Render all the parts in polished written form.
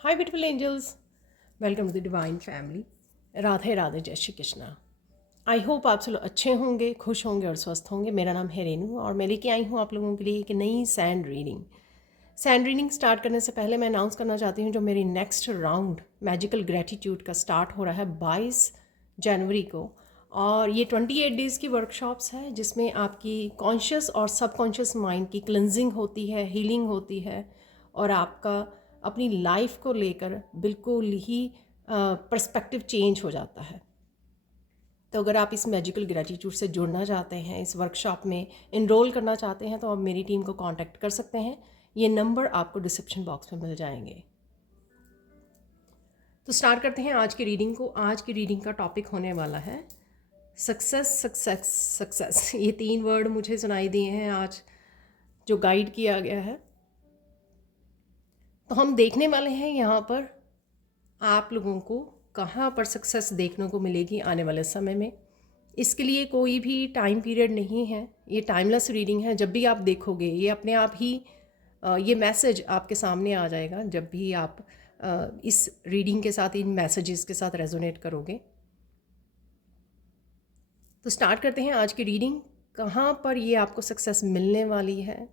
Hi beautiful angels, welcome to the divine family. Radhe Radhe, जय Shri Krishna. I hope आप सब लोग अच्छे होंगे, खुश होंगे और स्वस्थ होंगे। मेरा नाम है रेनू और मैं लेके आई हूँ आप लोगों के लिए एक नई sand reading. Sand reading start करने से पहले मैं अनाउंस करना चाहती हूँ जो मेरी नेक्स्ट राउंड मैजिकल ग्रेटिट्यूड का स्टार्ट हो रहा है 22 जनवरी को। और ये 28 डेज़ की वर्कशॉप्स है जिसमें आपकी कॉन्शियस और सबकॉन्शियस माइंड की क्लिनजिंग होती है, हीलिंग होती है और आपका अपनी लाइफ को लेकर बिल्कुल ही पर्सपेक्टिव चेंज हो जाता है। तो अगर आप इस मैजिकल ग्रेटिट्यूड से जुड़ना चाहते हैं, इस वर्कशॉप में इनरोल करना चाहते हैं, तो आप मेरी टीम को कांटेक्ट कर सकते हैं। ये नंबर आपको डिस्क्रिप्शन बॉक्स में मिल जाएंगे। तो स्टार्ट करते हैं आज की रीडिंग को। आज की रीडिंग का टॉपिक होने वाला है सक्सेस सक्सेस सक्सेस। ये 3 वर्ड मुझे सुनाई दिए हैं आज जो गाइड किया गया है। तो हम देखने वाले हैं यहाँ पर आप लोगों को कहाँ पर सक्सेस देखने को मिलेगी आने वाले समय में। इसके लिए कोई भी टाइम पीरियड नहीं है, ये टाइमलेस रीडिंग है। जब भी आप देखोगे ये अपने आप ही ये मैसेज आपके सामने आ जाएगा जब भी आप इस रीडिंग के साथ, इन मैसेजेस के साथ रेजोनेट करोगे। तो स्टार्ट करते हैं आज की रीडिंग। कहाँ पर ये आपको सक्सेस मिलने वाली है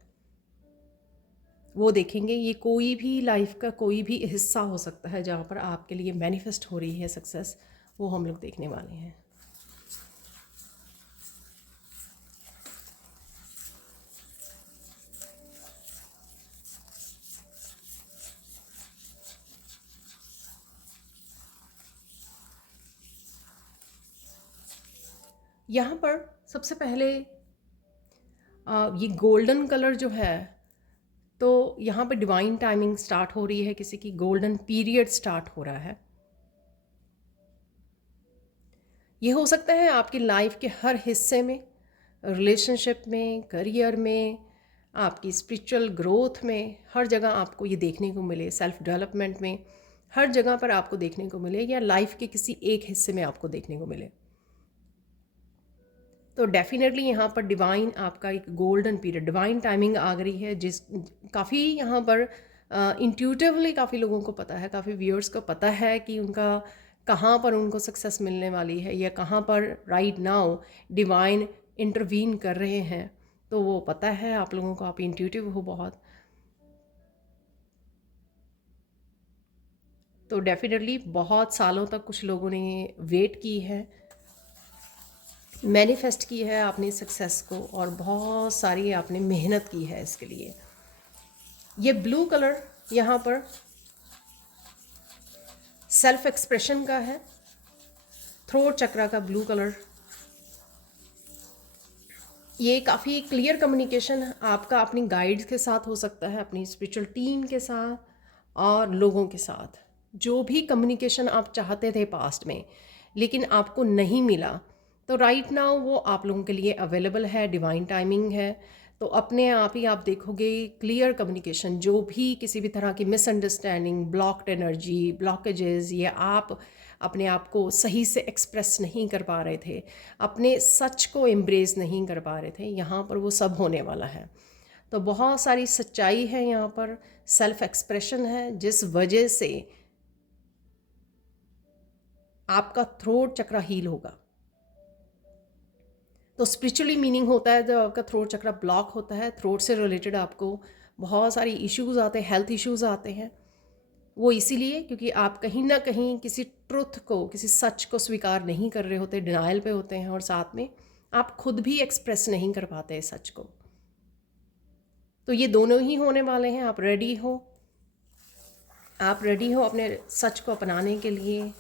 वो देखेंगे। ये कोई भी लाइफ का कोई भी हिस्सा हो सकता है जहाँ पर आपके लिए मैनिफेस्ट हो रही है सक्सेस, वो हम लोग देखने वाले हैं। यहाँ पर सबसे पहले ये गोल्डन कलर जो है, तो यहाँ पर डिवाइन टाइमिंग स्टार्ट हो रही है, किसी की गोल्डन पीरियड स्टार्ट हो रहा है। ये हो सकता है आपकी लाइफ के हर हिस्से में, रिलेशनशिप में, करियर में, आपकी स्पिरिचुअल ग्रोथ में, हर जगह आपको ये देखने को मिले। सेल्फ डेवलपमेंट में हर जगह पर आपको देखने को मिले, या लाइफ के किसी एक हिस्से में आपको देखने को मिले। तो डेफिनेटली यहाँ पर डिवाइन आपका एक गोल्डन पीरियड, डिवाइन टाइमिंग आ गई है, जिस काफ़ी यहाँ पर इंट्यूटिवली काफ़ी लोगों को पता है, काफ़ी व्यूअर्स को पता है कि उनका कहाँ पर उनको सक्सेस मिलने वाली है, या कहाँ पर राइट नाउ डिवाइन इंटरवीन कर रहे हैं। तो वो पता है आप लोगों को, आप इंट्यूटिव हो बहुत। तो डेफिनेटली बहुत सालों तक कुछ लोगों ने वेट की है, मैनिफेस्ट की है आपने सक्सेस को, और बहुत सारी आपने मेहनत की है इसके लिए। ये ब्लू कलर यहाँ पर सेल्फ एक्सप्रेशन का है, थ्रोट चक्रा का ब्लू कलर। ये काफ़ी क्लियर कम्युनिकेशन आपका अपनी गाइड्स के साथ हो सकता है, अपनी स्पिरिचुअल टीम के साथ और लोगों के साथ। जो भी कम्युनिकेशन आप चाहते थे पास्ट में लेकिन आपको नहीं मिला, तो राइट नाउ वो आप लोगों के लिए अवेलेबल है, डिवाइन टाइमिंग है। तो अपने आप ही आप देखोगे क्लियर कम्युनिकेशन, जो भी किसी भी तरह की मिसअंडरस्टैंडिंग, ब्लॉक्ड एनर्जी, ब्लॉकेजेस, या आप अपने आप को सही से एक्सप्रेस नहीं कर पा रहे थे, अपने सच को एम्ब्रेस नहीं कर पा रहे थे, यहाँ पर वो सब होने वाला है। तो बहुत सारी सच्चाई है यहाँ पर, सेल्फ एक्सप्रेशन है, जिस वजह से आपका थ्रोट चक्रा हील होगा। तो स्पिरिचुअली मीनिंग होता है जब आपका थ्रोट चक्रा ब्लॉक होता है, थ्रोट से रिलेटेड आपको बहुत सारी इश्यूज़ आते हैं, हेल्थ इश्यूज़ आते हैं। वो इसीलिए क्योंकि आप कहीं ना कहीं किसी ट्रुथ को, किसी सच को स्वीकार नहीं कर रहे होते, डिनाइल पे होते हैं, और साथ में आप खुद भी एक्सप्रेस नहीं कर पाते सच को। तो ये दोनों ही होने वाले हैं। आप रेडी हो, आप रेडी हो अपने सच को अपनाने के लिए।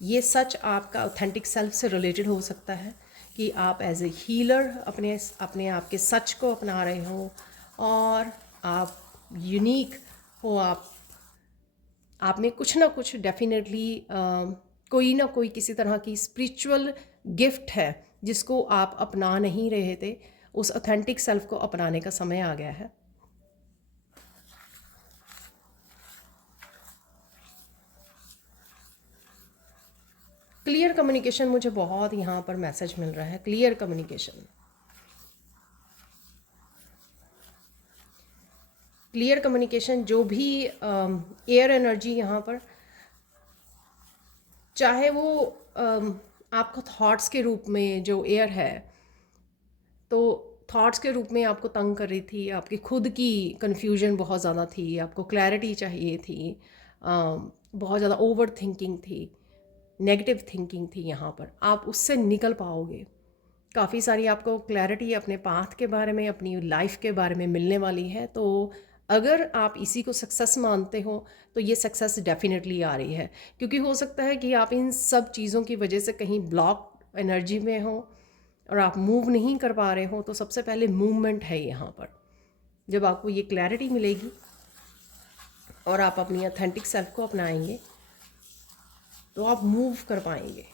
ये सच आपका ऑथेंटिक सेल्फ से रिलेटेड हो सकता है कि आप एज ए हीलर अपने अपने आप के सच को अपना रहे हो, और आप यूनिक हो, आप में कुछ ना कुछ डेफिनेटली कोई ना कोई किसी तरह की स्पिरिचुअल गिफ्ट है जिसको आप अपना नहीं रहे थे। उस ऑथेंटिक सेल्फ को अपनाने का समय आ गया है। क्लियर कम्युनिकेशन मुझे बहुत यहाँ पर मैसेज मिल रहा है, क्लियर कम्युनिकेशन। क्लियर कम्युनिकेशन, जो भी एयर एनर्जी यहाँ पर, चाहे वो आपका थॉट्स के रूप में जो एयर है, तो थॉट्स के रूप में आपको तंग कर रही थी, आपकी खुद की कन्फ्यूजन बहुत ज़्यादा थी, आपको क्लैरिटी चाहिए थी, बहुत ज़्यादा ओवर थिंकिंग थी, नेगेटिव थिंकिंग थी, यहाँ पर आप उससे निकल पाओगे। काफ़ी सारी आपको क्लैरिटी अपने पाथ के बारे में, अपनी लाइफ के बारे में मिलने वाली है। तो अगर आप इसी को सक्सेस मानते हो तो ये सक्सेस डेफिनेटली आ रही है, क्योंकि हो सकता है कि आप इन सब चीज़ों की वजह से कहीं ब्लॉक एनर्जी में हो और आप मूव नहीं कर पा रहे हो। तो सबसे पहले मूवमेंट है यहाँ पर। जब आपको ये क्लैरिटी मिलेगी और आप अपनी ऑथेंटिक सेल्फ को अपनाएंगे तो आप मूव कर पाएंगे,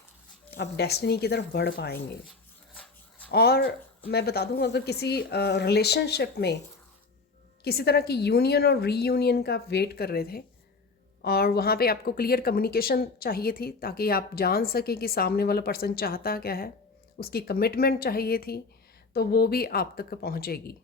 आप डेस्टिनी की तरफ बढ़ पाएंगे। और मैं बता दूँ, अगर किसी रिलेशनशिप में किसी तरह की यूनियन और रीयूनियन का आप वेट कर रहे थे और वहाँ पे आपको क्लियर कम्युनिकेशन चाहिए थी ताकि आप जान सकें कि सामने वाला पर्सन चाहता क्या है, उसकी कमिटमेंट चाहिए थी, तो वो भी आप तक पहुँचेगी।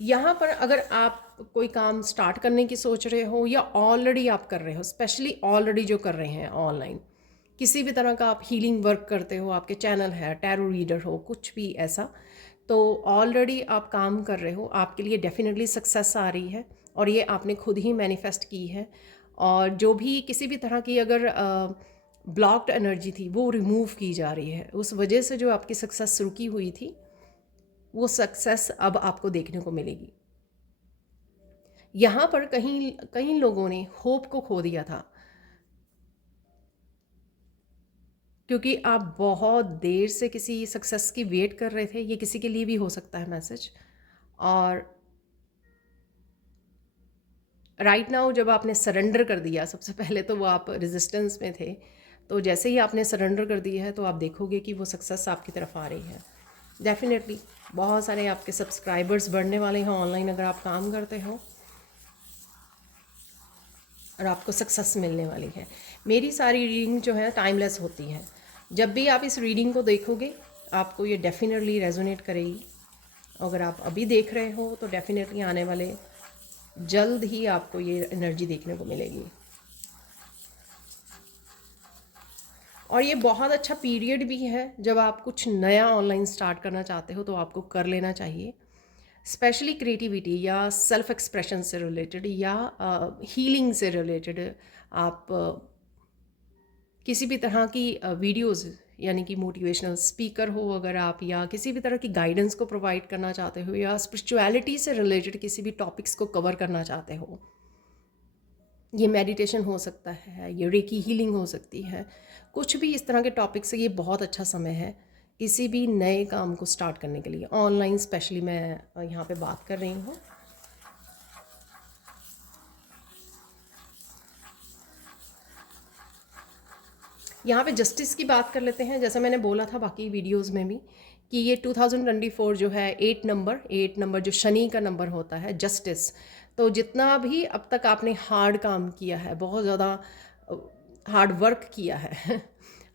यहाँ पर अगर आप कोई काम स्टार्ट करने की सोच रहे हो या ऑलरेडी आप कर रहे हो, स्पेशली ऑलरेडी जो कर रहे हैं ऑनलाइन, किसी भी तरह का आप हीलिंग वर्क करते हो, आपके चैनल है, टैरो रीडर हो, कुछ भी ऐसा, तो ऑलरेडी आप काम कर रहे हो, आपके लिए डेफिनेटली सक्सेस आ रही है और ये आपने खुद ही मैनिफेस्ट की है। और जो भी किसी भी तरह की अगर ब्लॉक्ड एनर्जी थी वो रिमूव की जा रही है, उस वजह से जो आपकी सक्सेस रुकी हुई थी वो सक्सेस अब आपको देखने को मिलेगी। यहाँ पर कहीं कई लोगों ने होप को खो दिया था, क्योंकि आप बहुत देर से किसी सक्सेस की वेट कर रहे थे। ये किसी के लिए भी हो सकता है मैसेज। और राइट नाउ जब आपने सरेंडर कर दिया, सबसे पहले तो वो आप रेजिस्टेंस में थे, तो जैसे ही आपने सरेंडर कर दिया है तो आप देखोगे कि वो सक्सेस आपकी तरफ आ रही है। डेफिनेटली बहुत सारे आपके सब्सक्राइबर्स बढ़ने वाले हैं ऑनलाइन अगर आप काम करते हो, और आपको सक्सेस मिलने वाली है। मेरी सारी रीडिंग जो है टाइमलेस होती है। जब भी आप इस रीडिंग को देखोगे आपको ये डेफिनेटली रेजोनेट करेगी। अगर आप अभी देख रहे हो तो डेफिनेटली आने वाले जल्द ही आपको ये एनर्जी देखने को मिलेगी। और ये बहुत अच्छा पीरियड भी है जब आप कुछ नया ऑनलाइन स्टार्ट करना चाहते हो तो आपको कर लेना चाहिए। स्पेशली क्रिएटिविटी या सेल्फ एक्सप्रेशन से रिलेटेड या हीलिंग से रिलेटेड आप किसी भी तरह की वीडियोस, यानी कि मोटिवेशनल स्पीकर हो अगर आप, या किसी भी तरह की गाइडेंस को प्रोवाइड करना चाहते हो, या स्पिरिचुअलिटी से रिलेटेड किसी भी टॉपिक्स को कवर करना चाहते हो, ये मेडिटेशन हो सकता है, ये रेकी हीलिंग हो सकती है, कुछ भी इस तरह के टॉपिक से ये बहुत अच्छा समय है किसी भी नए काम को स्टार्ट करने के लिए। ऑनलाइन स्पेशली मैं यहाँ पे बात कर रही हूँ। यहाँ पे जस्टिस की बात कर लेते हैं। जैसा मैंने बोला था बाकी वीडियोस में भी कि ये 2024 जो है 8 नंबर जो शनि का नंबर होता है, जस्टिस। तो जितना भी अब तक आपने हार्ड काम किया है, बहुत ज़्यादा हार्ड वर्क किया है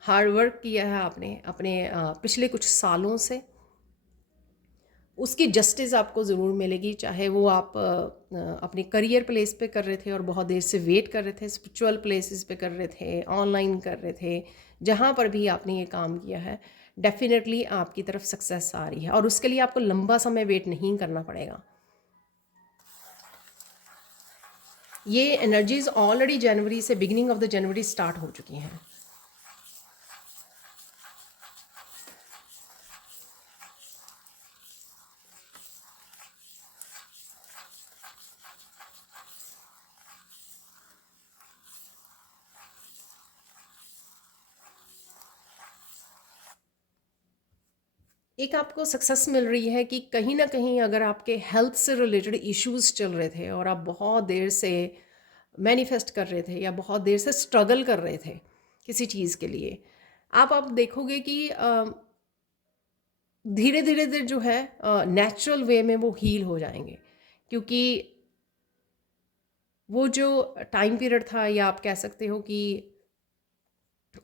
हार्ड वर्क किया है आपने अपने पिछले कुछ सालों से, उसकी जस्टिस आपको ज़रूर मिलेगी। चाहे वो आप अपने करियर प्लेस पे कर रहे थे और बहुत देर से वेट कर रहे थे, स्पिरिचुअल प्लेसेस पे कर रहे थे, ऑनलाइन कर रहे थे, जहाँ पर भी आपने ये काम किया है डेफिनेटली आपकी तरफ सक्सेस आ रही है और उसके लिए आपको लंबा समय वेट नहीं करना पड़ेगा। ये एनर्जीज ऑलरेडी जनवरी से, beginning of the January start हो चुकी हैं। एक आपको सक्सेस मिल रही है कि कहीं ना कहीं अगर आपके हेल्थ से रिलेटेड इश्यूज चल रहे थे और आप बहुत देर से मैनिफेस्ट कर रहे थे या बहुत देर से स्ट्रगल कर रहे थे किसी चीज़ के लिए, आप अब देखोगे कि धीरे धीरे धीरे जो है नेचुरल वे में वो हील हो जाएंगे, क्योंकि वो जो टाइम पीरियड था, या आप कह सकते हो कि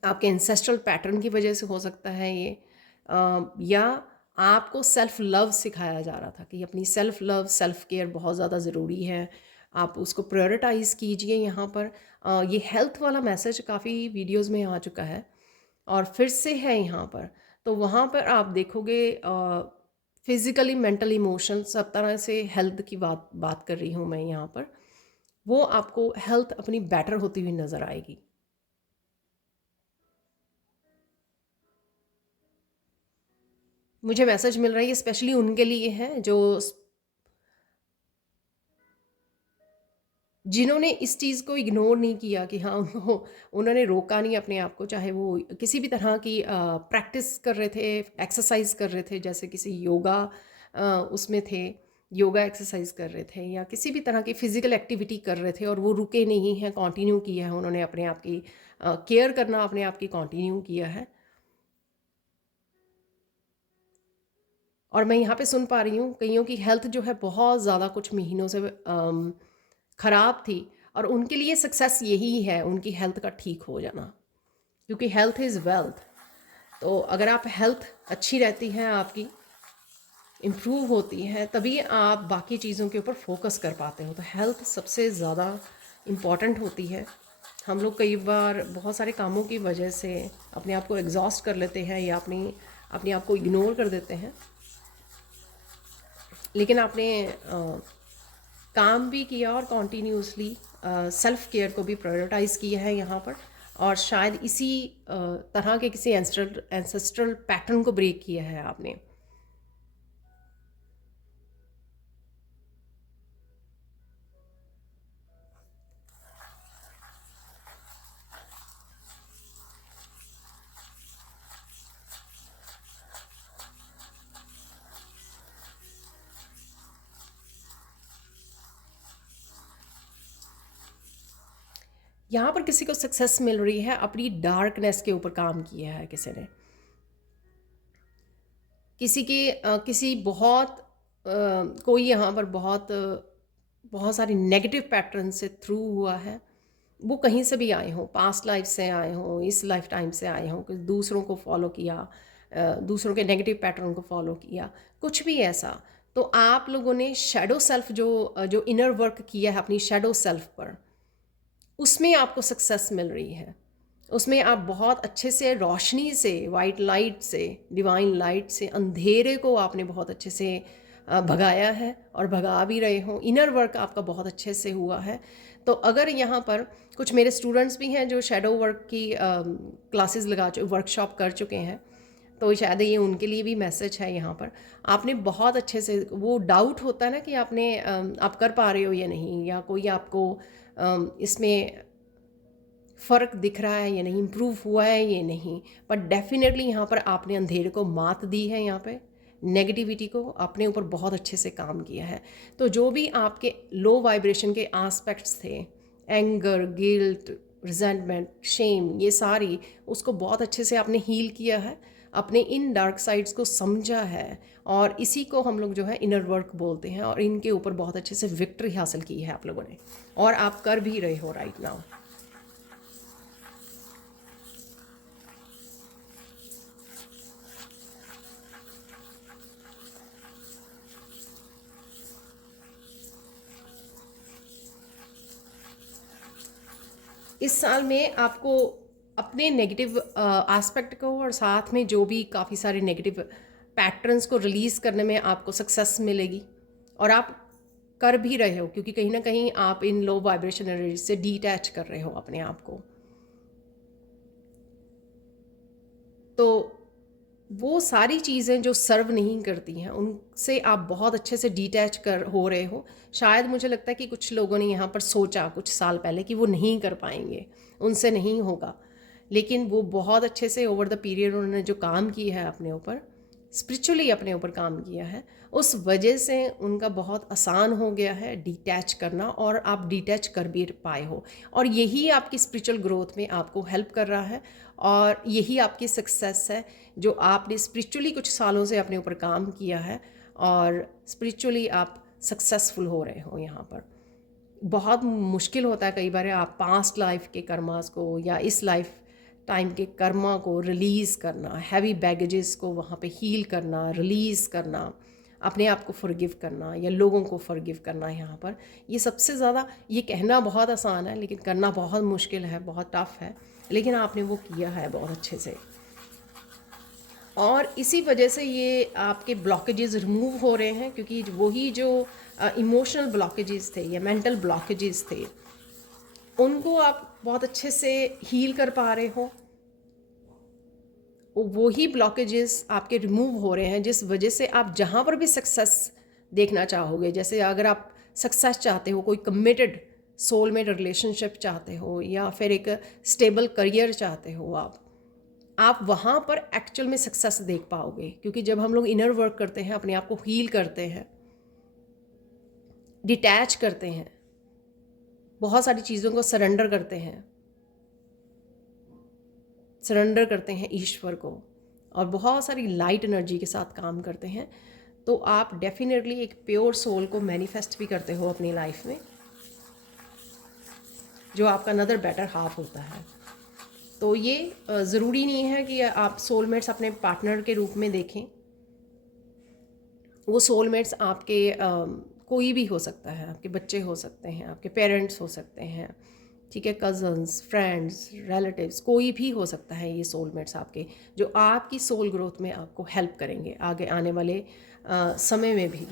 आपके एंसेस्ट्रल पैटर्न की वजह से हो सकता है ये, या आपको सेल्फ लव सिखाया जा रहा था कि अपनी सेल्फ लव सेल्फ केयर बहुत ज़्यादा ज़रूरी है, आप उसको प्रायोरिटाइज़ कीजिए। यहाँ पर ये हेल्थ वाला मैसेज काफ़ी वीडियोस में आ चुका है और फिर से है यहाँ पर। तो वहाँ पर आप देखोगे फिज़िकली, मेंटल, इमोशन सब तरह से हेल्थ की बात बात कर रही हूँ मैं यहाँ पर। वो आपको हेल्थ अपनी बेटर होती हुई नज़र आएगी। मुझे मैसेज मिल रहा है, ये स्पेशली उनके लिए है जो जिन्होंने इस चीज़ को इग्नोर नहीं किया कि हाँ उन्होंने रोका नहीं अपने आप को, चाहे वो किसी भी तरह की प्रैक्टिस कर रहे थे, एक्सरसाइज कर रहे थे, जैसे किसी योगा उसमें थे, योगा एक्सरसाइज कर रहे थे, या किसी भी तरह की फिजिकल एक्टिविटी कर रहे थे और वो रुके नहीं हैं, कंटिन्यू किया है उन्होंने, अपने आप की केयर करना अपने आप की कंटिन्यू किया है। और मैं यहाँ पे सुन पा रही हूँ कईयों की हेल्थ जो है बहुत ज़्यादा कुछ महीनों से ख़राब थी, और उनके लिए सक्सेस यही है उनकी हेल्थ का ठीक हो जाना, क्योंकि हेल्थ इज़ वेल्थ। तो अगर आप हेल्थ अच्छी रहती है, आपकी इम्प्रूव होती है, तभी आप बाकी चीज़ों के ऊपर फोकस कर पाते हो। तो हेल्थ सबसे ज़्यादा इम्पॉर्टेंट होती है। हम लोग कई बार बहुत सारे कामों की वजह से अपने आप को एग्जॉस्ट कर लेते हैं, या अपने आप को इग्नोर कर देते हैं, लेकिन आपने काम भी किया और कॉन्टीन्यूसली सेल्फ केयर को भी प्रायोरिटाइज़ किया है यहाँ पर, और शायद इसी तरह के किसी एंसेस्ट्रल पैटर्न को ब्रेक किया है आपने। यहाँ पर किसी को सक्सेस मिल रही है, अपनी डार्कनेस के ऊपर काम किया है किसी ने, किसी बहुत कोई यहाँ पर बहुत सारी नेगेटिव पैटर्न से थ्रू हुआ है। वो कहीं से भी आए हों, पास्ट लाइफ से आए हों, इस लाइफ टाइम से आए हों, कि दूसरों को फॉलो किया, दूसरों के नेगेटिव पैटर्न को फॉलो किया, कुछ भी ऐसा। तो आप लोगों ने शेडो सेल्फ जो इनर वर्क किया है अपनी शेडो सेल्फ पर, उसमें आपको सक्सेस मिल रही है। उसमें आप बहुत अच्छे से रोशनी से, वाइट लाइट से, डिवाइन लाइट से अंधेरे को आपने बहुत अच्छे से भगाया है, और भगा भी रहे हो। इनर वर्क आपका बहुत अच्छे से हुआ है। तो अगर यहाँ पर कुछ मेरे स्टूडेंट्स भी हैं जो शेडो वर्क की क्लासेस वर्कशॉप कर चुके हैं, तो शायद ये उनके लिए भी मैसेज है यहाँ पर। आपने बहुत अच्छे से, वो डाउट होता है ना कि आप कर पा रहे हो या नहीं, या कोई आपको इसमें फ़र्क दिख रहा है या नहीं, इम्प्रूव हुआ है या नहीं, बट डेफिनेटली यहाँ पर आपने अंधेरे को मात दी है, यहाँ पे नेगेटिविटी को अपने ऊपर बहुत अच्छे से काम किया है। तो जो भी आपके लो वाइब्रेशन के एस्पेक्ट्स थे, एंगर, गिल्ट, रिजेंटमेंट, शेम, ये सारी, उसको बहुत अच्छे से आपने हील किया है, अपने इन डार्क साइड्स को समझा है, और इसी को हम लोग जो है इनर वर्क बोलते हैं, और इनके ऊपर बहुत अच्छे से विक्ट्री हासिल की है आप लोगों ने, और आप कर भी रहे हो राइट नाउ। इस साल में आपको अपने नेगेटिव एस्पेक्ट को, और साथ में जो भी काफ़ी सारे नेगेटिव पैटर्न्स को रिलीज़ करने में आपको सक्सेस मिलेगी, और आप कर भी रहे हो, क्योंकि कहीं ना कहीं आप इन लो वाइब्रेशन एनर्जी से डीटैच कर रहे हो अपने आप को। तो वो सारी चीज़ें जो सर्व नहीं करती हैं, उनसे आप बहुत अच्छे से डिटैच कर हो रहे हो। शायद मुझे लगता है कि कुछ लोगों ने यहाँ पर सोचा कुछ साल पहले कि वो नहीं कर पाएंगे, उनसे नहीं होगा, लेकिन वो बहुत अच्छे से ओवर द पीरियड उन्होंने जो काम किया है अपने ऊपर, स्पिरिचुअली अपने ऊपर काम किया है, उस वजह से उनका बहुत आसान हो गया है डिटैच करना, और आप डिटैच कर भी पाए हो। और यही आपकी स्पिरिचुअल ग्रोथ में आपको हेल्प कर रहा है, और यही आपकी सक्सेस है जो आपने स्पिरिचुअली कुछ सालों से अपने ऊपर काम किया है और स्पिरिचुअली आप सक्सेसफुल हो रहे हो यहाँ पर। बहुत मुश्किल होता है कई बार आप पास्ट लाइफ के कर्मास को या इस लाइफ टाइम के कर्मा को रिलीज़ करना, हैवी बैगेजेस को वहाँ पे हील करना, रिलीज़ करना, अपने आप को फॉरगिव करना या लोगों को फॉरगिव करना। यहाँ पर ये सबसे ज़्यादा, ये कहना बहुत आसान है लेकिन करना बहुत मुश्किल है, बहुत टफ है, लेकिन आपने वो किया है बहुत अच्छे से। और इसी वजह से ये आपके ब्लॉकेजेस रिमूव हो रहे हैं, क्योंकि वही जो इमोशनल ब्लॉकेजेस थे या मेंटल ब्लॉकेजेस थे उनको आप बहुत अच्छे से हील कर पा रहे हो। वही ब्लॉकेजेस आपके रिमूव हो रहे हैं, जिस वजह से आप जहाँ पर भी सक्सेस देखना चाहोगे, जैसे अगर आप सक्सेस चाहते हो, कोई कमिटेड सोलमेट रिलेशनशिप चाहते हो या फिर एक स्टेबल करियर चाहते हो, आप वहाँ पर एक्चुअल में सक्सेस देख पाओगे। क्योंकि जब हम लोग इनर वर्क करते हैं, अपने आप को हील करते हैं, डिटैच करते हैं, बहुत सारी चीज़ों को सरेंडर करते हैं ईश्वर को, और बहुत सारी लाइट एनर्जी के साथ काम करते हैं, तो आप डेफिनेटली एक प्योर सोल को मैनिफेस्ट भी करते हो अपनी लाइफ में, जो आपका अनदर बेटर हाफ होता है। तो ये ज़रूरी नहीं है कि आप सोलमेट्स अपने पार्टनर के रूप में देखें। वो सोलमेट्स आपके कोई भी हो सकता है, आपके बच्चे हो सकते हैं, आपके पेरेंट्स हो सकते हैं, ठीक है, कज़न्स, फ्रेंड्स, रिलेटिव्स, कोई भी हो सकता है ये सोलमेट्स आपके, जो आपकी सोल ग्रोथ में आपको हेल्प करेंगे आगे आने वाले समय में भी।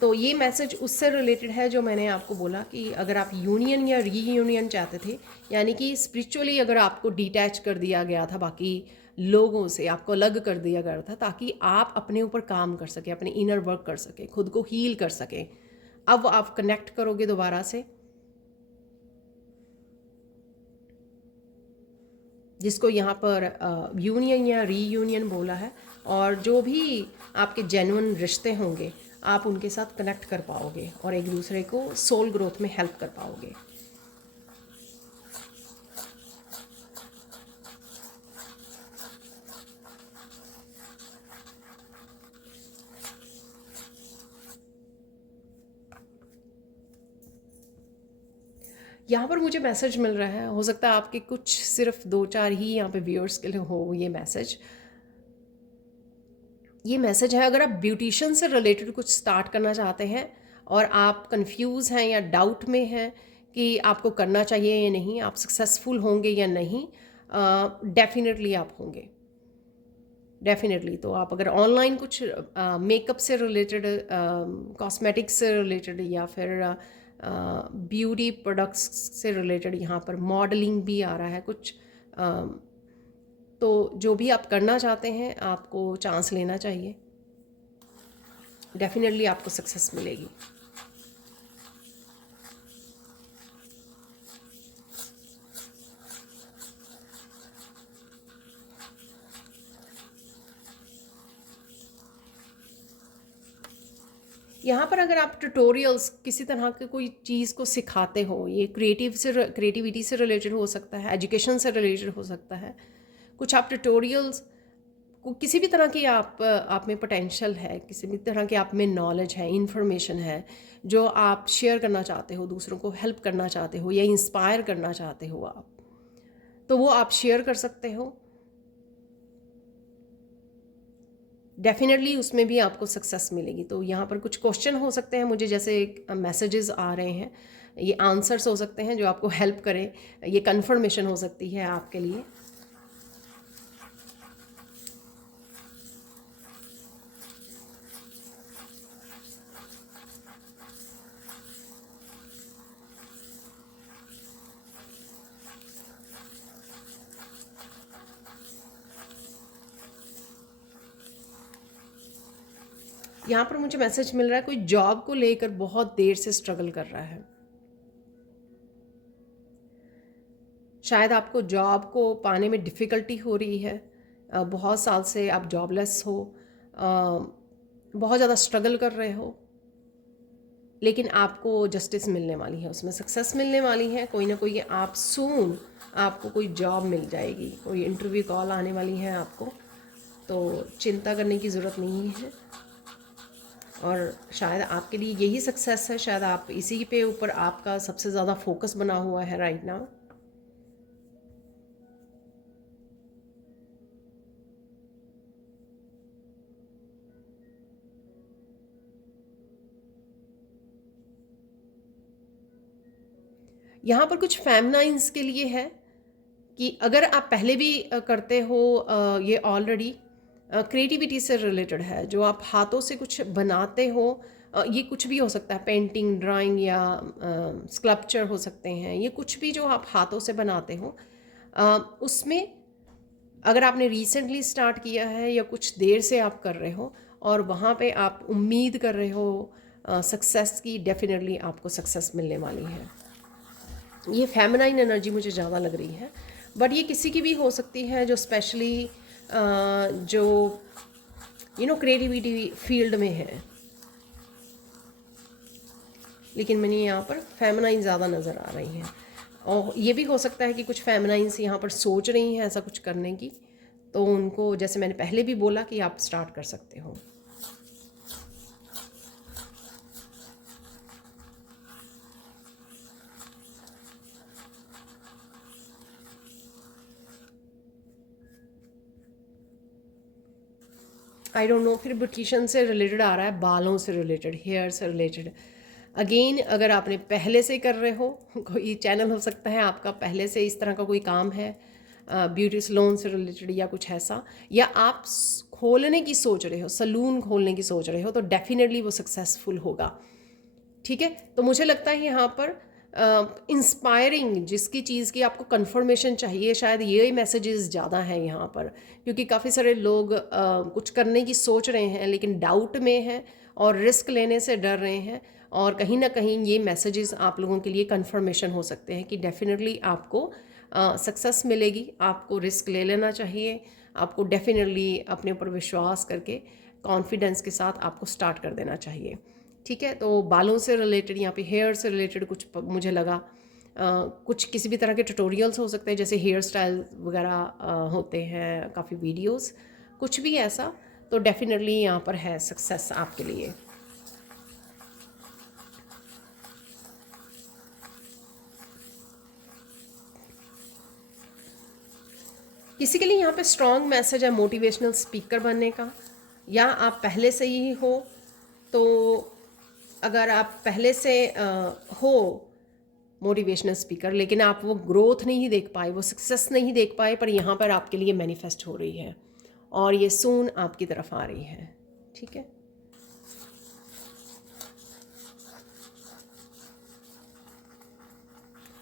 तो ये मैसेज उससे रिलेटेड है जो मैंने आपको बोला कि अगर आप यूनियन या रीयूनियन चाहते थे, यानी कि स्पिरिचुअली अगर आपको डिटैच कर दिया गया था बाकी लोगों से, आपको अलग कर दिया गया था ताकि आप अपने ऊपर काम कर सकें, अपने इनर वर्क कर सकें, खुद को हील कर सकें, अब आप कनेक्ट करोगे दोबारा से, जिसको यहाँ पर यूनियन या रीयूनियन बोला है। और जो भी आपके जेन्युइन रिश्ते होंगे, आप उनके साथ कनेक्ट कर पाओगे और एक दूसरे को सोल ग्रोथ में हेल्प कर पाओगे। यहाँ पर मुझे मैसेज मिल रहा है, हो सकता है आपके कुछ सिर्फ 2-4 ही यहाँ पे व्यूअर्स के लिए हो ये मैसेज। ये मैसेज है, अगर आप ब्यूटिशियन से रिलेटेड कुछ स्टार्ट करना चाहते हैं और आप कंफ्यूज हैं या डाउट में हैं कि आपको करना चाहिए या नहीं, आप सक्सेसफुल होंगे या नहीं, डेफिनेटली आप होंगे, डेफिनेटली। तो आप अगर ऑनलाइन कुछ मेकअप से रिलेटेड, कॉस्मेटिक्स से रिलेटेड या फिर ब्यूटी प्रोडक्ट्स से रिलेटेड, यहाँ पर मॉडलिंग भी आ रहा है कुछ, तो जो भी आप करना चाहते हैं आपको चांस लेना चाहिए, डेफिनेटली आपको सक्सेस मिलेगी। यहाँ पर अगर आप ट्यूटोरियल्स किसी तरह के कोई चीज़ को सिखाते हो, ये क्रिएटिविटी से रिलेटेड हो सकता है, एजुकेशन से रिलेटेड हो सकता है, कुछ आप ट्यूटोरियल्स को, किसी भी तरह की आप में पोटेंशियल है, किसी भी तरह की आप में नॉलेज है, इन्फॉर्मेशन है जो आप शेयर करना चाहते हो, दूसरों को हेल्प करना चाहते हो या इंस्पायर करना चाहते हो आप, तो वो आप शेयर कर सकते हो। डेफिनेटली उसमें भी आपको सक्सेस मिलेगी। तो यहाँ पर कुछ क्वेश्चन हो सकते हैं मुझे, जैसे मैसेजेस आ रहे हैं, ये आंसर्स हो सकते हैं जो आपको हेल्प करें, ये कंफर्मेशन हो सकती है आपके लिए। यहाँ पर मुझे मैसेज मिल रहा है, कोई जॉब को लेकर बहुत देर से स्ट्रगल कर रहा है, शायद आपको जॉब को पाने में डिफ़िकल्टी हो रही है, बहुत साल से आप जॉबलेस हो, बहुत ज़्यादा स्ट्रगल कर रहे हो, लेकिन आपको जस्टिस मिलने वाली है, उसमें सक्सेस मिलने वाली है। कोई ना कोई आप सून आपको कोई जॉब मिल जाएगी, कोई इंटरव्यू कॉल आने वाली है आपको, तो चिंता करने की ज़रूरत नहीं है। और शायद आपके लिए यही सक्सेस है, शायद आप इसी पे ऊपर आपका सबसे ज़्यादा फोकस बना हुआ है राइट नाउ। यहाँ पर कुछ फेमिनाइंस के लिए है कि अगर आप पहले भी करते हो, ये ऑलरेडी क्रिएटिविटी से रिलेटेड है, जो आप हाथों से कुछ बनाते हो, ये कुछ भी हो सकता है, पेंटिंग, ड्राइंग या स्कल्पचर हो सकते हैं, ये कुछ भी जो आप हाथों से बनाते हो, उसमें अगर आपने रिसेंटली स्टार्ट किया है या कुछ देर से आप कर रहे हो और वहाँ पे आप उम्मीद कर रहे हो सक्सेस की, डेफिनेटली आपको सक्सेस मिलने वाली है। ये फेमिनाइन एनर्जी मुझे ज़्यादा लग रही है, बट ये किसी की भी हो सकती है जो स्पेशली जो क्रिएटिविटी फील्ड में है, लेकिन मैंने यहाँ पर फेमिनाइन ज़्यादा नज़र आ रही हैं। और ये भी हो सकता है कि कुछ फेमिनाइंस यहाँ पर सोच रही हैं ऐसा कुछ करने की, तो उनको, जैसे मैंने पहले भी बोला, कि आप स्टार्ट कर सकते हो। आई डोंट नो, फिर ब्यूटिशियन से रिलेटेड आ रहा है, बालों से रिलेटेड, हेयर से रिलेटेड। अगेन, अगर आपने पहले से कर रहे हो, कोई चैनल हो सकता है आपका पहले से इस तरह का कोई काम है, ब्यूटी सलून से रिलेटेड या कुछ ऐसा, या आप खोलने की सोच रहे हो, सलून खोलने की सोच रहे हो, तो डेफिनेटली वो सक्सेसफुल होगा। ठीक है, तो मुझे लगता है यहाँ पर इंस्पायरिंग जिसकी चीज़ की आपको कंफर्मेशन चाहिए, शायद ये मैसेजेस ज़्यादा हैं यहाँ पर, क्योंकि काफ़ी सारे लोग कुछ करने की सोच रहे हैं लेकिन डाउट में हैं और रिस्क लेने से डर रहे हैं, और कहीं ना कहीं ये मैसेजेस आप लोगों के लिए कंफर्मेशन हो सकते हैं कि डेफिनेटली आपको सक्सेस मिलेगी। आपको रिस्क ले लेना चाहिए, आपको डेफिनेटली अपने ऊपर विश्वास करके कॉन्फिडेंस के साथ आपको स्टार्ट कर देना चाहिए। ठीक है, तो बालों से रिलेटेड, यहाँ पे हेयर से रिलेटेड कुछ मुझे लगा, कुछ किसी भी तरह के ट्यूटोरियल्स हो सकते हैं, जैसे हेयर स्टाइल वगैरह होते हैं काफ़ी वीडियोस, कुछ भी ऐसा, तो डेफिनेटली यहाँ पर है सक्सेस आपके लिए। किसी के लिए यहाँ पे स्ट्रॉन्ग मैसेज है मोटिवेशनल स्पीकर बनने का, या आप पहले से ही हो, तो अगर आप पहले से हो मोटिवेशनल स्पीकर, लेकिन आप वो ग्रोथ नहीं देख पाए, वो सक्सेस नहीं देख पाए, पर यहाँ पर आपके लिए मैनिफेस्ट हो रही है और ये सून आपकी तरफ आ रही है। ठीक है,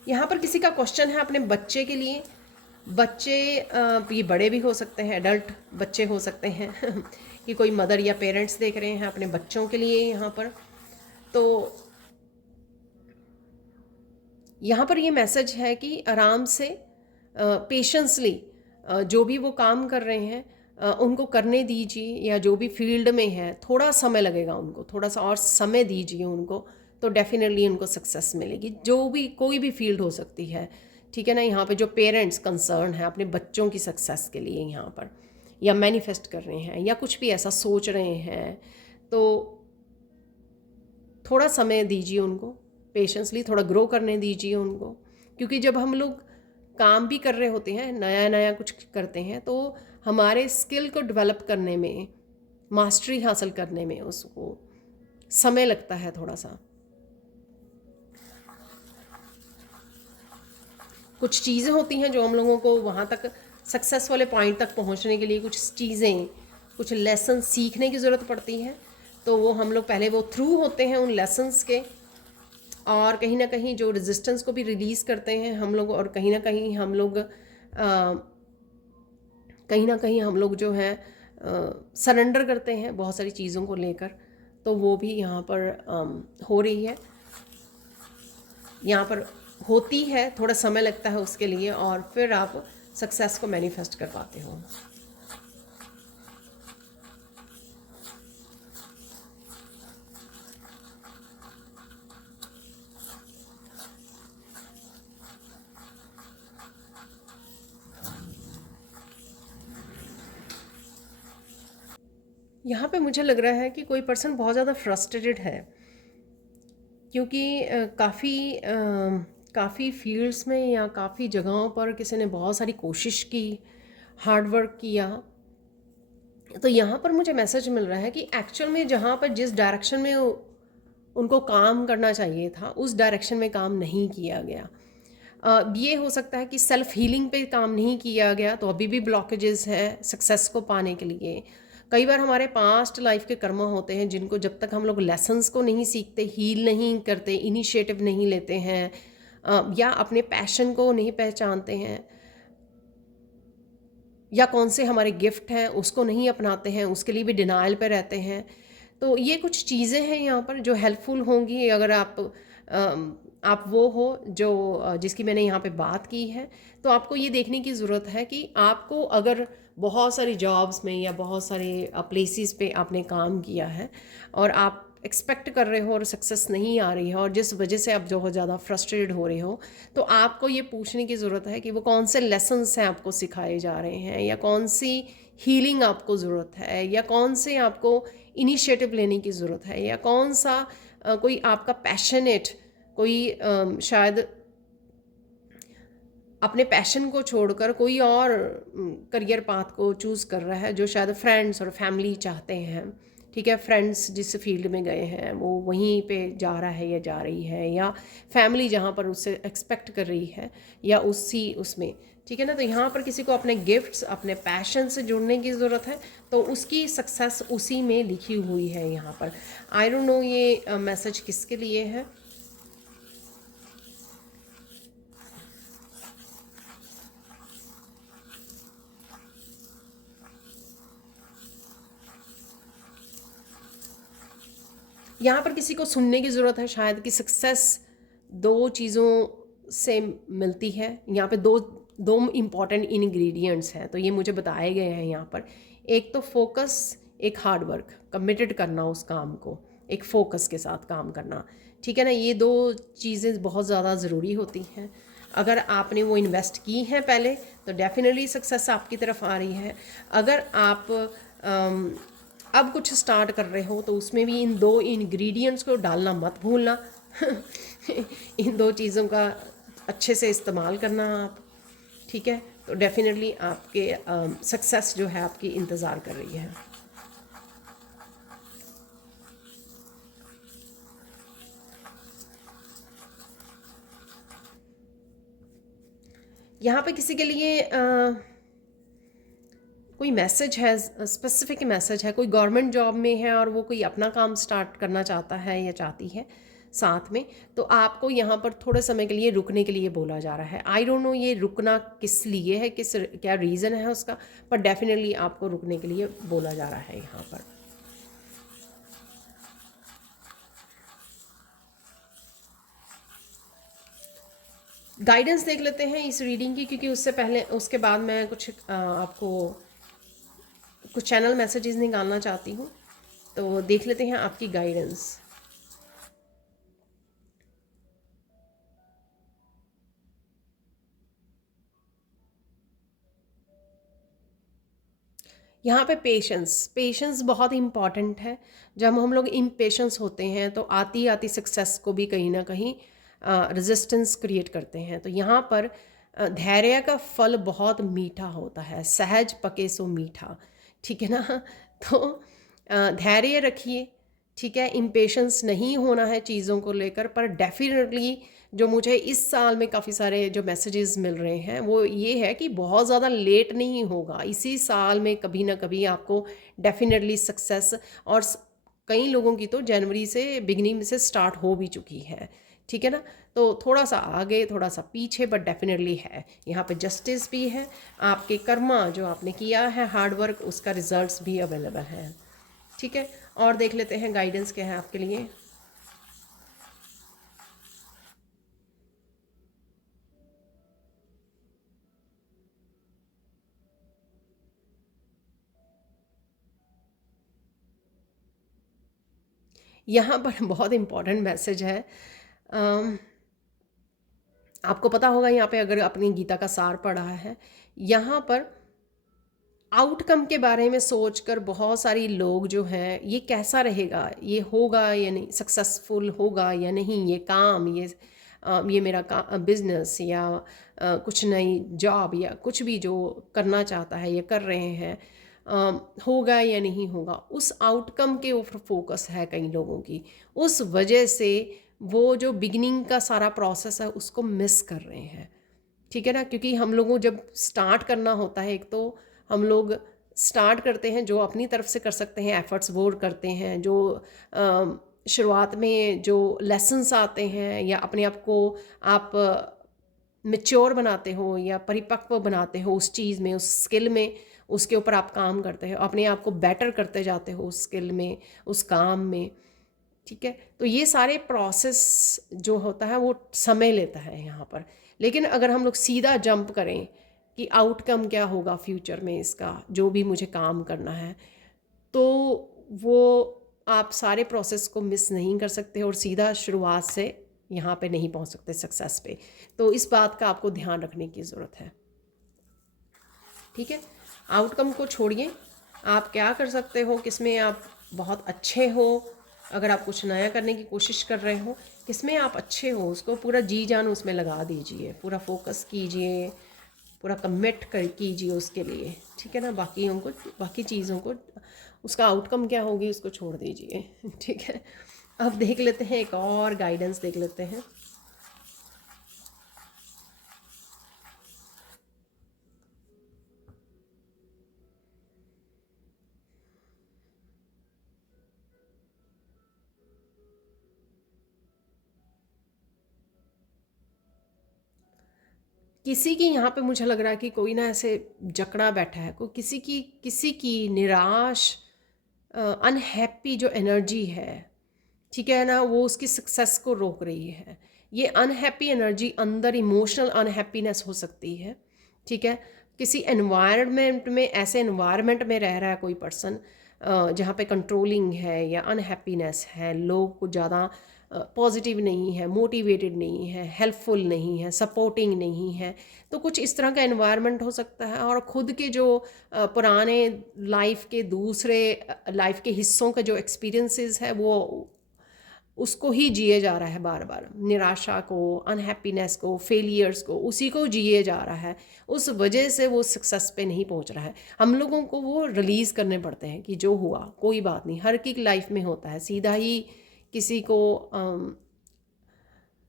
यहाँ पर किसी का क्वेश्चन है अपने बच्चे के लिए। बच्चे, ये बड़े भी हो सकते हैं, एडल्ट बच्चे हो सकते हैं कि कोई मदर या पेरेंट्स देख रहे हैं अपने बच्चों के लिए यहाँ पर। तो यहाँ पर ये मैसेज है कि आराम से, पेशेंसली जो भी वो काम कर रहे हैं उनको करने दीजिए, या जो भी फील्ड में है थोड़ा समय लगेगा उनको, थोड़ा सा और समय दीजिए उनको, तो डेफिनेटली उनको सक्सेस मिलेगी। जो भी, कोई भी फील्ड हो सकती है, ठीक है ना। यहाँ पे जो पेरेंट्स कंसर्न है अपने बच्चों की सक्सेस के लिए यहाँ पर, या मैनिफेस्ट कर रहे हैं या कुछ भी ऐसा सोच रहे हैं, तो थोड़ा समय दीजिए उनको, पेशेंसली थोड़ा ग्रो करने दीजिए उनको। क्योंकि जब हम लोग काम भी कर रहे होते हैं, नया नया कुछ करते हैं, तो हमारे स्किल को डेवलप करने में, मास्टरी हासिल करने में उसको समय लगता है थोड़ा सा। कुछ चीज़ें होती हैं जो हम लोगों को वहाँ तक, सक्सेस वाले पॉइंट तक पहुँचने के लिए कुछ चीज़ें, कुछ लेसन सीखने की ज़रूरत पड़ती है, तो वो हम लोग पहले वो थ्रू होते हैं उन लेसन्स के, और कहीं ना कहीं जो रेजिस्टेंस को भी रिलीज़ करते हैं हम लोग, और कहीं ना कहीं हम लोग जो है सरेंडर करते हैं बहुत सारी चीज़ों को लेकर, तो वो भी यहाँ पर हो रही है। यहाँ पर होती है, थोड़ा समय लगता है उसके लिए, और फिर आप सक्सेस को मैनिफेस्ट कर पाते हो। यहाँ पे मुझे लग रहा है कि कोई पर्सन बहुत ज़्यादा फ्रस्ट्रेटेड है, क्योंकि काफ़ी फील्ड्स में या काफ़ी जगहों पर किसी ने बहुत सारी कोशिश की, हार्ड वर्क किया। तो यहाँ पर मुझे मैसेज मिल रहा है कि एक्चुअल में जहाँ पर जिस डायरेक्शन में उनको काम करना चाहिए था, उस डायरेक्शन में काम नहीं किया गया। ये हो सकता है कि सेल्फ हीलिंग पे काम नहीं किया गया, तो अभी भी ब्लॉकेजेस हैं सक्सेस को पाने के लिए। कई बार हमारे पास्ट लाइफ के कर्म होते हैं जिनको जब तक हम लोग लेसन्स को नहीं सीखते, हील नहीं करते, इनिशिएटिव नहीं लेते हैं, या अपने पैशन को नहीं पहचानते हैं, या कौन से हमारे गिफ्ट हैं उसको नहीं अपनाते हैं, उसके लिए भी डिनाइल पे रहते हैं। तो ये कुछ चीज़ें हैं यहाँ पर जो हेल्पफुल होंगी अगर आप वो हो जो जिसकी मैंने यहाँ पे बात की है। तो आपको ये देखने की ज़रूरत है कि आपको अगर बहुत सारी जॉब्स में या बहुत सारे प्लेसेस पे आपने काम किया है और आप एक्सपेक्ट कर रहे हो और सक्सेस नहीं आ रही है, और जिस वजह से आप बहुत ज़्यादा फ्रस्ट्रेटेड हो रहे हो, तो आपको ये पूछने की ज़रूरत है कि वो कौन से लेसन्स हैं आपको सिखाए जा रहे हैं, या कौन सी हीलिंग आपको ज़रूरत है, या कौन से आपको इनिशिएटिव लेने की ज़रूरत है, या कौन सा कोई आपका पैशनेट कोई शायद अपने पैशन को छोड़कर कोई और करियर पाथ को चूज़ कर रहा है, जो शायद फ्रेंड्स और फैमिली चाहते हैं। ठीक है, फ्रेंड्स जिस फील्ड में गए हैं वो वहीं पे जा रहा है या जा रही है, या फैमिली जहाँ पर उससे एक्सपेक्ट कर रही है, या उसमें। ठीक है ना, तो यहाँ पर किसी को अपने गिफ्ट्स, अपने पैशन से जुड़ने की ज़रूरत है, तो उसकी सक्सेस उसी में लिखी हुई है यहाँ पर। आई डोंट नो ये मैसेज किसके लिए है। यहाँ पर किसी को सुनने की ज़रूरत है शायद, कि सक्सेस दो चीज़ों से मिलती है। यहाँ पे दो दो इम्पॉर्टेंट इंग्रेडिएंट्स हैं, तो ये मुझे बताए गए हैं यहाँ पर। एक तो फोकस, एक हार्ड वर्क, कमिटेड करना उस काम को, एक फोकस के साथ काम करना। ठीक है ना, ये दो चीज़ें बहुत ज़्यादा ज़रूरी होती हैं। अगर आपने वो इन्वेस्ट की हैं पहले, तो डेफिनेटली सक्सेस आपकी तरफ आ रही है। अगर आप अब कुछ स्टार्ट कर रहे हो, तो उसमें भी इन दो इंग्रेडिएंट्स को डालना मत भूलना। इन दो चीज़ों का अच्छे से इस्तेमाल करना आप। ठीक है, तो डेफिनेटली आपके सक्सेस जो है आपकी इंतज़ार कर रही है। यहाँ पे किसी के लिए कोई मैसेज है, स्पेसिफिक मैसेज है, कोई गवर्नमेंट जॉब में है और वो कोई अपना काम स्टार्ट करना चाहता है या चाहती है साथ में, तो आपको यहाँ पर थोड़े समय के लिए रुकने के लिए बोला जा रहा है। आई डोंट नो ये रुकना किस लिए है, क्या रीज़न है उसका, पर डेफिनेटली आपको रुकने के लिए बोला जा रहा है यहाँ पर। गाइडेंस देख लेते हैं इस रीडिंग की, क्योंकि उससे पहले, उसके बाद मैं कुछ आपको कुछ चैनल मैसेजेस निकालना चाहती हूँ। तो देख लेते हैं आपकी गाइडेंस। यहाँ पे पेशेंस बहुत इम्पॉर्टेंट है। जब हम लोग इम्पेशेंस होते हैं, तो आती आती सक्सेस को भी कहीं ना कहीं रेजिस्टेंस क्रिएट करते हैं। तो यहाँ पर धैर्य का फल बहुत मीठा होता है, सहज पके सो मीठा। ठीक है ना, तो धैर्य रखिए। ठीक है, इम्पेशेंस नहीं होना है चीज़ों को लेकर, पर डेफिनेटली जो मुझे इस साल में काफ़ी सारे जो मैसेजेस मिल रहे हैं वो ये है कि बहुत ज़्यादा लेट नहीं होगा, इसी साल में कभी ना कभी आपको डेफिनेटली सक्सेस, और कई लोगों की तो जनवरी से बिगिनिंग से स्टार्ट हो भी चुकी है। ठीक है ना, तो थोड़ा सा आगे थोड़ा सा पीछे, बट डेफिनेटली है। यहाँ पे जस्टिस भी है, आपके कर्मा जो आपने किया है हार्ड वर्क, उसका रिजल्ट्स भी अवेलेबल है। ठीक है, और देख लेते हैं गाइडेंस क्या है आपके लिए। यहाँ पर बहुत इम्पॉर्टेंट मैसेज है। अम, आपको पता होगा यहाँ पे, अगर अपनी गीता का सार पढ़ा है, यहाँ पर आउटकम के बारे में सोचकर बहुत सारी लोग जो हैं, ये कैसा रहेगा, ये होगा या नहीं, सक्सेसफुल होगा या नहीं, ये काम, ये मेरा बिजनेस या कुछ नई जॉब या कुछ भी जो करना चाहता है, ये कर रहे हैं, होगा या नहीं होगा, उस आउटकम के ऊपर फोकस है कई लोगों की। उस वजह से वो जो बिगिनिंग का सारा प्रोसेस है उसको मिस कर रहे हैं। ठीक है ना, क्योंकि हम लोगों को जब स्टार्ट करना होता है, एक तो हम लोग स्टार्ट करते हैं जो अपनी तरफ से कर सकते हैं, एफर्ट्स वो करते हैं, जो शुरुआत में जो लेसन्स आते हैं या अपने आप को आप मैच्योर बनाते हो या परिपक्व बनाते हो उस चीज़ में, उस स्किल में, उसके ऊपर आप काम करते हो, अपने आप को बेटर करते जाते हो उस स्किल में, उस काम में। ठीक है, तो ये सारे प्रोसेस जो होता है वो समय लेता है यहाँ पर। लेकिन अगर हम लोग सीधा जंप करें कि आउटकम क्या होगा फ्यूचर में इसका, जो भी मुझे काम करना है, तो वो आप सारे प्रोसेस को मिस नहीं कर सकते और सीधा शुरुआत से यहाँ पे नहीं पहुँच सकते सक्सेस पे। तो इस बात का आपको ध्यान रखने की ज़रूरत है। ठीक है, आउटकम को छोड़िए, आप क्या कर सकते हो, किसमें आप बहुत अच्छे हो, अगर आप कुछ नया करने की कोशिश कर रहे हो, किसमें आप अच्छे हो, उसको पूरा जी जान उसमें लगा दीजिए, पूरा फोकस कीजिए, पूरा कमिट कर कीजिए उसके लिए। ठीक है ना, बाकी चीज़ों को, उसका आउटकम क्या होगी उसको छोड़ दीजिए। ठीक है, अब देख लेते हैं, एक और गाइडेंस देख लेते हैं। किसी की यहाँ पे मुझे लग रहा है कि कोई ना ऐसे जकड़ा बैठा है, कोई किसी की निराश, अनहैप्पी जो एनर्जी है, ठीक है ना, वो उसकी सक्सेस को रोक रही है। ये अनहैप्पी एनर्जी अंदर इमोशनल अनहैप्पीनेस हो सकती है। ठीक है, किसी एनवायरनमेंट में, ऐसे एनवायरनमेंट में रह रहा है कोई पर्सन जहाँ पे कंट्रोलिंग है या अनहैप्पीनेस है, लोग को ज़्यादा पॉजिटिव नहीं है, मोटिवेटेड नहीं है, हेल्पफुल नहीं है, सपोर्टिंग नहीं है। तो कुछ इस तरह का एनवायरनमेंट हो सकता है। और ख़ुद के जो पुराने लाइफ के दूसरे लाइफ के हिस्सों का जो एक्सपीरियंसेस है, वो उसको ही जिए जा रहा है बार बार, निराशा को, अनहैप्पीनेस को, फेलियर्स को, उसी को जिए जा रहा है। उस वजह से वो सक्सेस पे नहीं पहुंच रहा है। हम लोगों को वो रिलीज़ करने पड़ते हैं कि जो हुआ कोई बात नहीं, हर की लाइफ में होता है। सीधा ही किसी को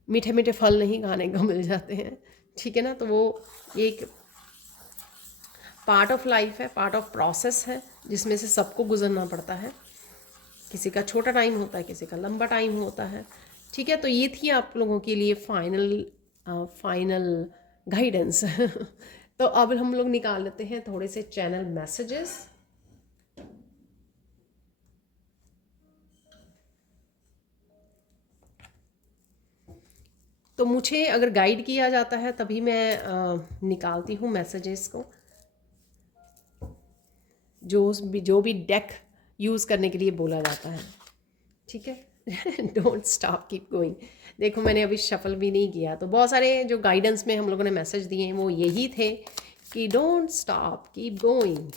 मीठे मीठे फल नहीं खाने को मिल जाते हैं। ठीक है ना, तो वो एक पार्ट ऑफ लाइफ है, पार्ट ऑफ प्रोसेस है, जिसमें से सबको गुजरना पड़ता है। किसी का छोटा टाइम होता है, किसी का लंबा टाइम होता है। ठीक है, तो ये थी आप लोगों के लिए फाइनल गाइडेंस। तो अब हम लोग निकाल लेते हैं थोड़े से चैनल मैसेजेस। तो मुझे अगर गाइड किया जाता है तभी मैं निकालती हूँ मैसेजेस को, जो भी डेक यूज़ करने के लिए बोला जाता है। ठीक है, डोंट स्टॉप कीप गोइंग। देखो, मैंने अभी शफल भी नहीं किया, तो बहुत सारे जो गाइडेंस में हम लोगों ने मैसेज दिए हैं वो यही थे कि डोंट स्टॉप कीप गोइंग।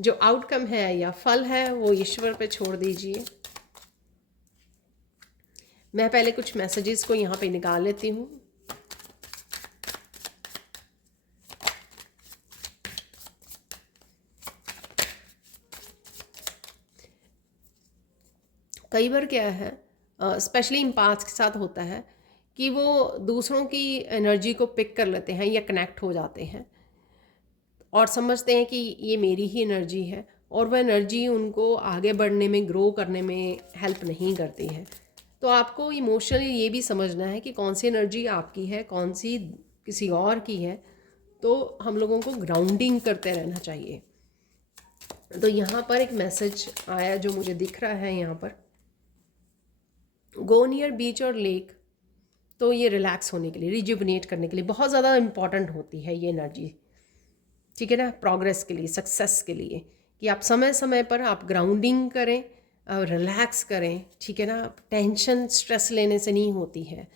जो आउटकम है या फल है वो ईश्वर पे छोड़ दीजिए। मैं पहले कुछ मैसेजेस को यहाँ पे निकाल लेती हूँ। कई बार क्या है, स्पेशली इम्पाथ्स के साथ होता है कि वो दूसरों की एनर्जी को पिक कर लेते हैं या कनेक्ट हो जाते हैं और समझते हैं कि ये मेरी ही एनर्जी है, और वह एनर्जी उनको आगे बढ़ने में, ग्रो करने में हेल्प नहीं करती है। तो आपको इमोशनली ये भी समझना है कि कौन सी एनर्जी आपकी है, कौन सी किसी और की है। तो हम लोगों को ग्राउंडिंग करते रहना चाहिए। तो यहाँ पर एक मैसेज आया जो मुझे दिख रहा है यहाँ पर, गो नियर बीच और लेक। तो ये रिलैक्स होने के लिए, रिजुवनेट करने के लिए बहुत ज़्यादा इम्पॉर्टेंट होती है ये एनर्जी। ठीक है ना, प्रोग्रेस के लिए, सक्सेस के लिए, कि आप समय समय पर आप ग्राउंडिंग करें, रिलैक्स करें, ठीक है ना। टेंशन स्ट्रेस लेने से नहीं होती है,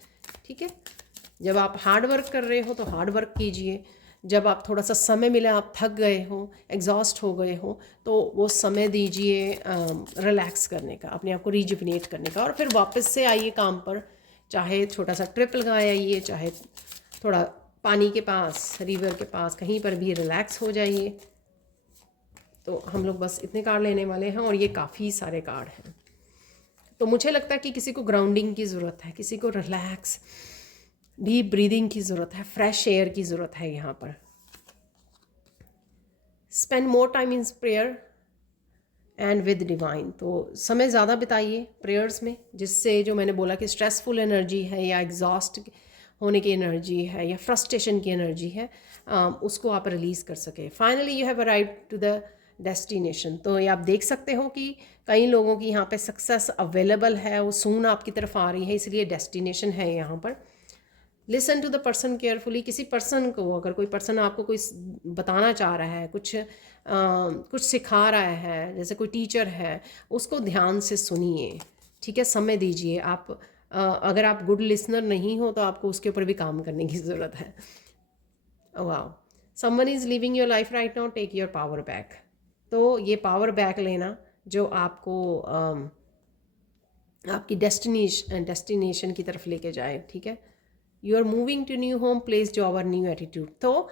ठीक है। जब आप हार्ड वर्क कर रहे हो तो हार्ड वर्क कीजिए, जब आप थोड़ा सा समय मिला, आप थक गए हो, एग्जॉस्ट हो गए हो, तो वो समय दीजिए रिलैक्स करने का, अपने आप को रिजुविनेट करने का, और फिर वापस से आइए काम पर। चाहे छोटा सा ट्रिप लगाए आइए, चाहे थोड़ा पानी के पास, रिवर के पास, कहीं पर भी रिलैक्स हो जाइए। तो हम लोग बस इतने कार्ड लेने वाले हैं और ये काफ़ी सारे कार्ड हैं। तो मुझे लगता है कि किसी को ग्राउंडिंग की ज़रूरत है, किसी को रिलैक्स डीप ब्रीदिंग की ज़रूरत है, फ्रेश एयर की ज़रूरत है यहाँ पर। Spend more time in prayer and with divine. तो समय ज़्यादा बिताइए प्रेयर्स में, जिससे जो मैंने बोला कि स्ट्रेसफुल एनर्जी है या एग्जॉस्ट होने की एनर्जी है या फ्रस्ट्रेशन की एनर्जी है, उसको आप रिलीज़ कर सके। Finally you have arrived to the destination. तो ये आप देख सकते हो कि कई लोगों की यहाँ पे सक्सेस अवेलेबल है, वो सून आपकी तरफ आ रही है, इसलिए डेस्टिनेशन है यहाँ पर। Listen to the person carefully. किसी पर्सन को, अगर कोई पर्सन आपको कोई बताना चाह रहा है, कुछ सिखा रहा है, जैसे कोई टीचर है, उसको ध्यान से सुनिए, ठीक है। समय दीजिए। आप अगर आप गुड लिसनर नहीं हो तो आपको उसके ऊपर भी काम करने की ज़रूरत है। वाह, someone is living your life right now, take your power back. तो ये पावर बैक लेना जो आपको आपकी डेस्टिनेशन की तरफ लेके जाए, ठीक है। You are moving to new home, place job और न्यू एटीट्यूड। तो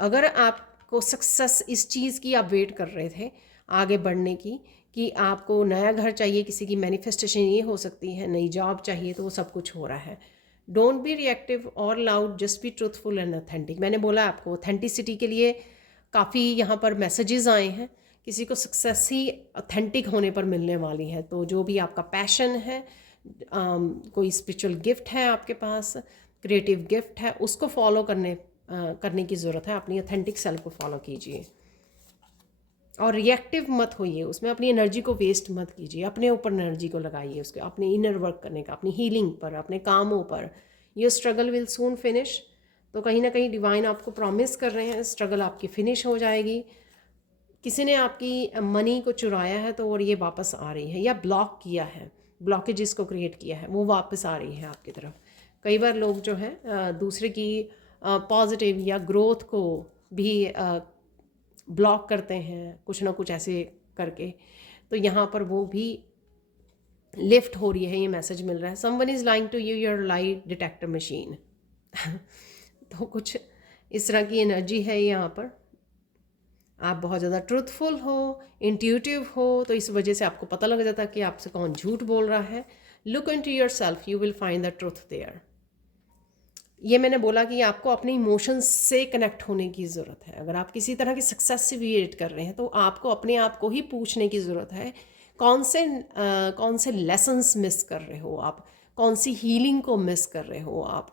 अगर आपको सक्सेस इस चीज़ की आप वेट कर रहे थे आगे बढ़ने की, कि आपको नया घर चाहिए, किसी की मैनिफेस्टेशन ये हो सकती है, नई जॉब चाहिए, तो वो सब कुछ हो रहा है। डोंट बी रिएक्टिव और loud, just be truthful and authentic. मैंने बोला आपको ऑथेंटिसिटी के लिए काफ़ी यहाँ पर मैसेजेस आए हैं। किसी को सक्सेस ही ऑथेंटिक होने पर मिलने वाली है। तो जो भी आपका पैशन है, कोई स्पिरिचुअल गिफ्ट है आपके पास, क्रिएटिव गिफ्ट है, उसको फॉलो करने की ज़रूरत है। अपनी ऑथेंटिक सेल्फ को फॉलो कीजिए और रिएक्टिव मत होइए, उसमें अपनी एनर्जी को वेस्ट मत कीजिए, अपने ऊपर एनर्जी को लगाइए, उसके अपने इनर वर्क करने का, अपनी हीलिंग पर, अपने कामों पर। Your struggle will soon finish. तो कहीं ना कहीं डिवाइन आपको प्रॉमिस कर रहे हैं स्ट्रगल आपकी फिनिश हो जाएगी। किसी ने आपकी मनी को चुराया है तो और ये वापस आ रही है, या ब्लॉक किया है, ब्लॉकेजेस को क्रिएट किया है, वो वापस आ रही है आपकी तरफ। कई बार लोग जो है दूसरे की पॉजिटिव या ग्रोथ को भी ब्लॉक करते हैं, कुछ ना कुछ ऐसे करके। तो यहाँ पर वो भी लिफ्ट हो रही है, ये मैसेज मिल रहा है। Someone is lying to you, your lie detector machine. तो कुछ इस तरह की एनर्जी है यहाँ पर। आप बहुत ज़्यादा ट्रूथफुल हो, इंट्यूटिव हो, तो इस वजह से आपको पता लग जाता है कि आपसे कौन झूठ बोल रहा है। Look into yourself, you will find the truth there. ये मैंने बोला कि आपको अपने इमोशंस से कनेक्ट होने की ज़रूरत है। अगर आप किसी तरह की सक्सेस से वेट कर रहे हैं तो आपको अपने आप को ही पूछने की ज़रूरत है, कौन से लेसन्स मिस कर रहे हो आप, कौन सी हीलिंग को मिस कर रहे हो आप,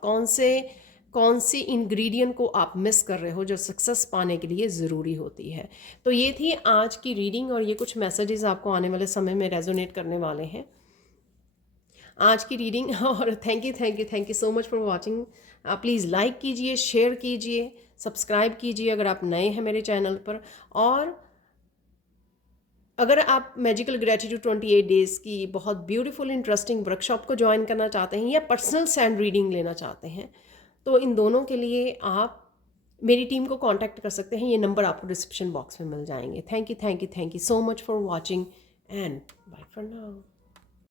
कौन सी इंग्रेडिएंट को आप मिस कर रहे हो जो सक्सेस पाने के लिए ज़रूरी होती है। तो ये थी आज की रीडिंग, और ये कुछ मैसेजेस आपको आने वाले समय में रेजोनेट करने वाले हैं आज की रीडिंग। और thank you so much for watching. आप प्लीज़ लाइक कीजिए, शेयर कीजिए, सब्सक्राइब कीजिए अगर आप नए हैं मेरे चैनल पर। और अगर आप मैजिकल ग्रेटिट्यूड 28 डेज़ की बहुत ब्यूटीफुल इंटरेस्टिंग वर्कशॉप को ज्वाइन करना चाहते हैं या पर्सनल सैंड रीडिंग लेना चाहते हैं, तो इन दोनों के लिए आप मेरी टीम को कांटेक्ट कर सकते हैं। ये नंबर आपको डिस्क्रिप्शन बॉक्स में मिल जाएंगे। Thank you so much for watching and bye for now.